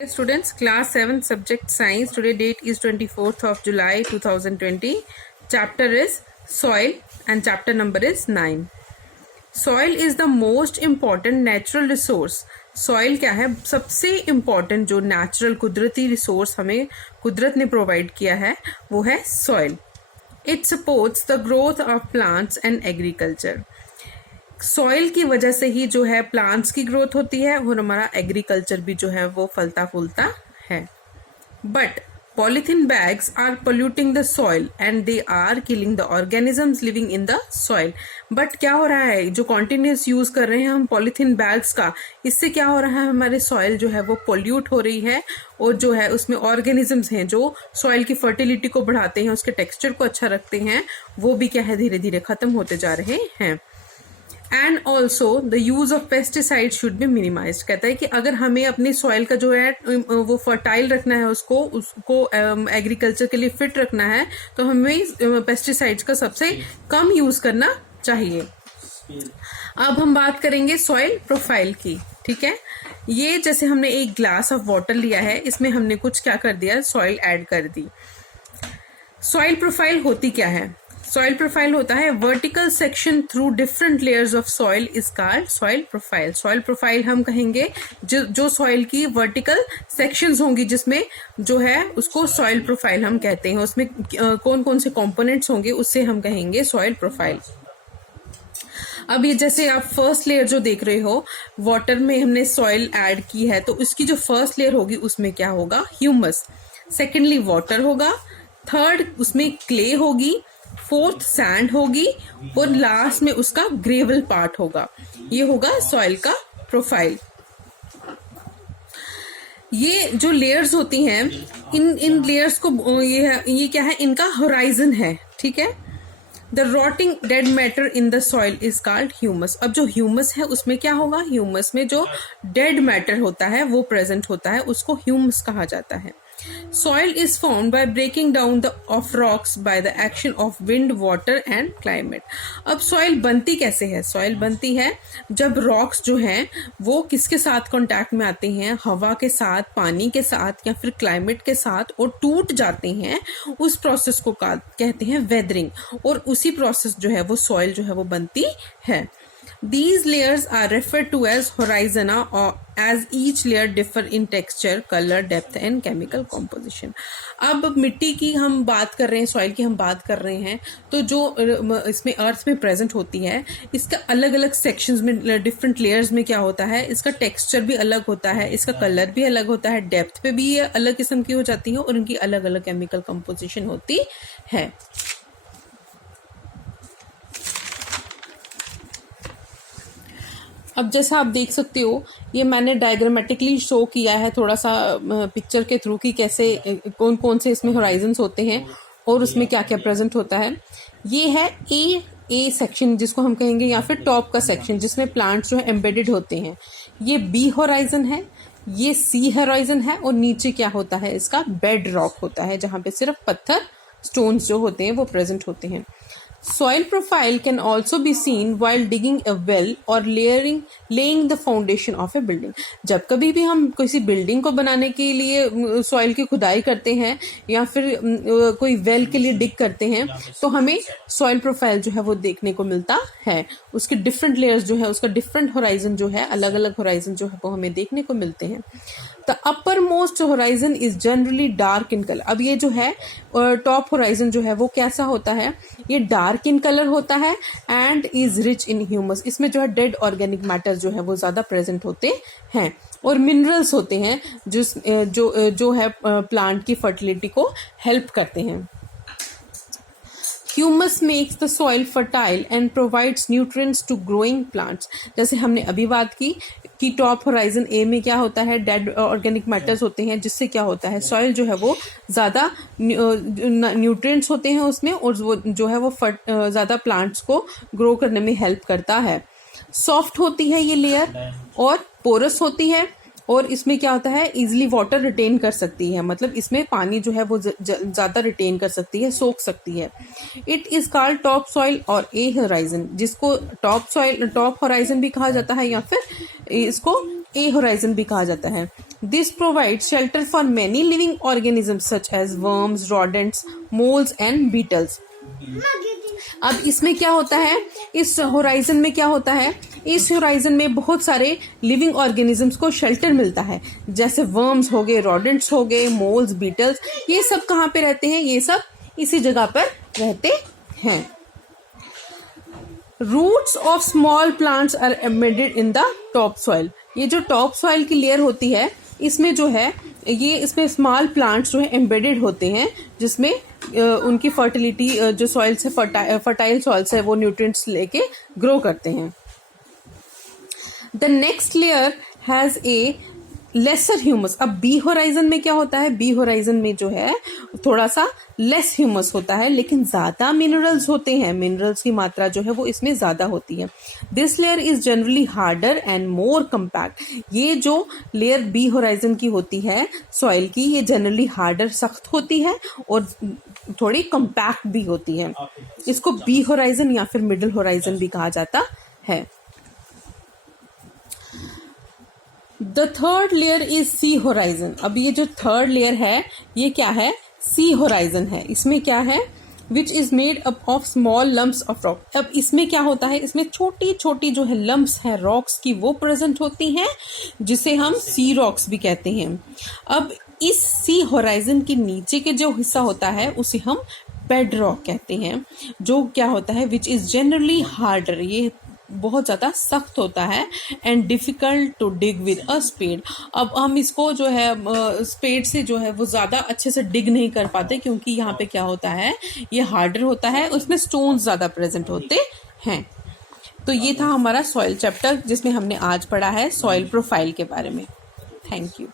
Students, class 7 subject science. Today date is 24th of July 2020. Chapter is soil and chapter number is 9. Soil is the most important natural resource. Soil क्या है? सबसे important जो natural कुदरती resource हमें कुदरत ने provide किया है वो है soil. It supports the growth of plants and agriculture. Soil की वजह से ही जो है प्लांट्स की ग्रोथ होती है और हमारा एग्रीकल्चर भी जो है वो फलता फूलता है. But polythene bags are polluting the soil and they are killing the organisms living in the soil. But क्या हो रहा है, जो कॉन्टिन्यूस यूज कर रहे हैं हम पॉलीथीन बैग्स का, इससे क्या हो रहा है, हमारे सॉइल जो है वो पोल्यूट हो रही है और जो है उसमें ऑर्गेनिजम्स हैं जो सॉइल की फर्टिलिटी को बढ़ाते हैं, उसके टेक्सचर को अच्छा रखते हैं, वो भी क्या है धीरे धीरे खत्म होते जा रहे हैं. And also the use of pesticide should be minimize. कहता है कि अगर हमें अपनी सॉइल का जो है वो फर्टाइल रखना है, उसको एग्रीकल्चर के लिए फिट रखना है, तो हमें पेस्टिसाइड्स का सबसे कम यूज करना चाहिए. अब हम बात करेंगे सॉइल प्रोफाइल की. ठीक है, ये जैसे हमने एक ग्लास ऑफ वाटर लिया है, इसमें हमने कुछ क्या कर दिया, सॉइल ऐड कर दी. सॉइल प्रोफाइल होती क्या है? सॉइल प्रोफाइल होता है vertical section through different layers of soil is called soil profile. Soil profile हम कहेंगे जो सॉइल की वर्टिकल सेक्शंस होंगी जिसमें जो है उसको सॉइल प्रोफाइल हम कहते हैं. उसमें कौन कौन से कंपोनेंट्स होंगे उससे हम कहेंगे सॉइल प्रोफाइल. अब ये जैसे आप फर्स्ट लेयर जो देख रहे हो, वाटर में हमने सॉइल ऐड की है, तो उसकी जो फर्स्ट लेयर होगी उसमें क्या होगा, ह्यूमस. सेकेंडली वाटर होगा, थर्ड उसमें क्ले होगी, फोर्थ सैंड होगी और लास्ट में उसका ग्रेवल पार्ट होगा. ये होगा सॉइल का प्रोफाइल. ये जो लेयर्स होती हैं, इन लेयर्स को ये क्या है, इनका होराइजन है. ठीक है, the rotting dead matter in the soil is called humus. अब जो ह्यूमस है उसमें क्या होगा, ह्यूमस में जो डेड मैटर होता है वो प्रेजेंट होता है, उसको ह्यूमस कहा जाता है. Soil is formed by breaking down of rocks by the action of wind, water and climate. अब soil बनती कैसे है? soil बनती है जब rocks जो हैं वो किसके साथ कांटेक्ट में आते हैं, हवा के साथ, पानी के साथ या फिर क्लाइमेट के साथ, और टूट जाते हैं. उस प्रोसेस को कहते हैं वेदरिंग, और उसी प्रोसेस जो है वो soil जो है वो बनती है. These layers are referred to as horizona, or as each layer differ in texture, color, depth and chemical composition. अब मिट्टी की हम बात कर रहे हैं, सॉइल की हम बात कर रहे हैं, तो जो इसमें अर्थ में प्रेजेंट होती है, इसका अलग अलग सेक्शंस में, डिफरेंट लेयर्स में क्या होता है, इसका टेक्सचर भी अलग होता है, इसका कलर भी अलग होता है, डेप्थ पे भी ये अलग किस्म की हो जाती है और इनकी अलग अलग केमिकल कंपोजिशन होती है. अब जैसा आप देख सकते हो, ये मैंने डायग्रामेटिकली शो किया है थोड़ा सा पिक्चर के थ्रू कि कैसे कौन कौन से इसमें होराइजन्स होते हैं और उसमें क्या क्या प्रेजेंट होता है. ये है ए सेक्शन जिसको हम कहेंगे, या फिर टॉप का सेक्शन जिसमें प्लांट्स जो है एम्बेडेड होते हैं. ये बी होराइजन है, ये सी होराइजन है, और नीचे क्या होता है, इसका बेड रॉक होता है जहाँ पे सिर्फ पत्थर, स्टोन्स जो होते हैं वो प्रेजेंट होते हैं. Soil profile can also be seen while digging a well or laying the foundation of a building. जब कभी भी हम किसी बिल्डिंग को बनाने के लिए सॉइल की खुदाई करते हैं या फिर कोई वेल के लिए डिग करते हैं, तो हमें सॉइल प्रोफाइल जो है वो देखने को मिलता है. उसके डिफरेंट लेयर्स जो है, उसका डिफरेंट होराइजन जो है, अलग अलग होराइजन जो है वो हमें देखने को मिलते हैं. The upper most horizon is generally dark in colour. अब ये जो है टॉप होराइजन जो है वो कैसा होता है, ये डार्क इन कलर होता है and is rich in humus. इसमें जो है डेड ऑर्गेनिक मैटर जो है वो ज्यादा प्रेजेंट होते हैं और मिनरल्स होते हैं जो है प्लांट की फर्टिलिटी को हेल्प करते हैं. Humus makes the soil fertile and provides nutrients to growing plants. जैसे हमने अभी बात की कि टॉप होराइजन ए में क्या होता है, डेड ऑर्गेनिक मैटर्स होते हैं, जिससे क्या होता है, सॉइल जो है वो ज़्यादा न्यूट्रिएंट्स होते हैं उसमें, और वो जो है वो ज़्यादा प्लांट्स को ग्रो करने में हेल्प करता है. सॉफ्ट होती है ये लेयर और पोरस होती है, और इसमें क्या होता है, इजिली वाटर रिटेन कर सकती है, मतलब इसमें पानी जो है वो ज़्यादा रिटेन कर सकती है, सोख सकती है. It is called top soil और ए होराइजन, जिसको टॉप होराइजन भी कहा जाता है या फिर इसको ए होराइजन भी कहा जाता है। This provide shelter for many living organism such as worms, rodents, moles and beetles. अब इसमें क्या होता है, इस होराइजन में क्या होता है, इस होराइजन में बहुत सारे लिविंग ऑर्गेनिजम्स को शेल्टर मिलता है, जैसे वर्म्स हो गए, रोडेंट्स हो गए, मोल्स, बीटल्स, ये सब कहाँ पे रहते हैं, ये सब इसी जगह पर रहते हैं। Roots of small plants are embedded in the top soil. ये जो टॉप सॉइल की लेयर होती है, इसमें जो है ये इसमें स्मॉल प्लांट्स जो है एम्बेडेड होते हैं, जिसमें उनकी फर्टिलिटी जो सॉइल से फर्टाइल सॉइल से वो न्यूट्रिएंट्स लेके ग्रो करते हैं। The next layer has a laser humus. अब बी होराइजन में क्या होता है, बी होराइजन में जो है थोड़ा सा लेस ह्यूमस होता है, लेकिन ज्यादा मिनरल्स होते हैं, मिनरल्स की मात्रा जो है वो इसमें ज्यादा होती है। This layer is generally harder and more compact. ये जो लेयर बी होराइजन की होती है सॉइल की, ये जनरली हार्डर सख्त होती है और थोड़ी कंपैक्ट भी होती है। इसको बी होराइजन या फिर मिडिल होराइजन भी कहा जाता है। The third layer is C horizon. अब ये जो थर्ड लेयर है ये क्या है, सी होराइजन है। इसमें क्या है, which is made up of small lumps of rock. अब इसमें क्या होता है, इसमें छोटी छोटी जो है लम्प्स है रॉक्स की वो प्रेजेंट होती हैं, जिसे हम सी रॉक्स भी कहते हैं। अब इस सी होराइजन के नीचे के जो हिस्सा होता है उसे हम बेड रॉक कहते हैं, जो क्या होता है, विच इज जनरली हार्डर, ये बहुत ज़्यादा सख्त होता है, and difficult to dig with a spade. अब हम इसको जो है स्पेड से जो है वो ज़्यादा अच्छे से डिग नहीं कर पाते, क्योंकि यहाँ पे क्या होता है, ये हार्डर होता है, उसमें स्टोन्स ज़्यादा प्रेजेंट होते हैं। तो ये था हमारा सॉइल चैप्टर, जिसमें हमने आज पढ़ा है सॉइल प्रोफाइल के बारे में। Thank you.